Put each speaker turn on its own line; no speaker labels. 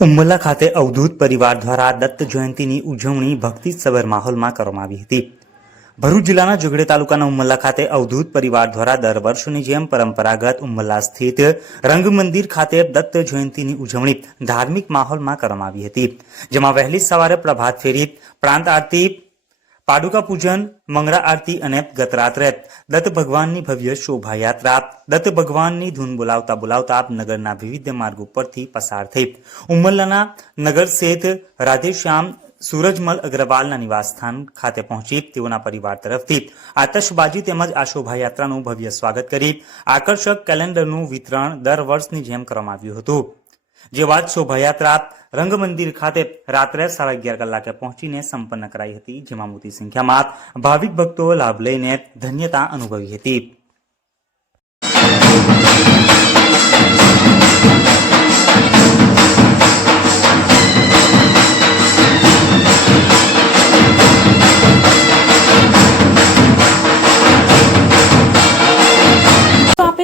ઉમ્મલા ખાતે અવધૂત પરિવાર દ્વારા દત્ત જયંતિની ઉજવણી ભક્તિસભર માહોલમાં કરવામાં આવી હતી. ભરૂચ જિલ્લાના જોગડે તાલુકાના ઉમ્મલા ખાતે અવધૂત પરિવાર દ્વારા દર વર્ષની જેમ પરંપરાગત ઉમ્મલા સ્થિત રંગમંદિર ખાતે દત્ત જયંતિની ઉજવણી ધાર્મિક માહોલમાં કરવામાં આવી હતી. જેમાં વહેલી સવારે પ્રભાત ફેરી, પ્રાંત આરતી પાડુકા પૂજન, મંગળા આરતી અને ગત રાત્રે દત્ત ભગવાનની ભવ્ય શોભાયાત્રા, દત્ત ભગવાનની ધૂન બોલાવતા બોલાવતા નગરના વિવિધ માર્ગો પરથી પસાર થઈ. ઉમલ્લાના નગર શેઠ રાધેશ્યામ સૂરજમલ અગ્રવાલના નિવાસસ્થાન ખાતે પહોંચી તેઓના પરિવાર તરફથી આતશબાજી તેમજ આ શોભાયાત્રાનું ભવ્ય સ્વાગત કરી. આકર્ષક કેલેન્ડરનું વિતરણ દર વર્ષની જેમ કરવામાં આવ્યું હતું. જે બાદ શોભાયાત્રા રંગ મંદિર ખાતે રાત્રે સાડા અગિયાર કલાકે પહોંચીને સંપન્ન કરાઈ હતી, જેમાં મોટી સંખ્યામાં ભાવિક ભક્તો લાભ લઈને ધન્યતા અનુભવી હતી.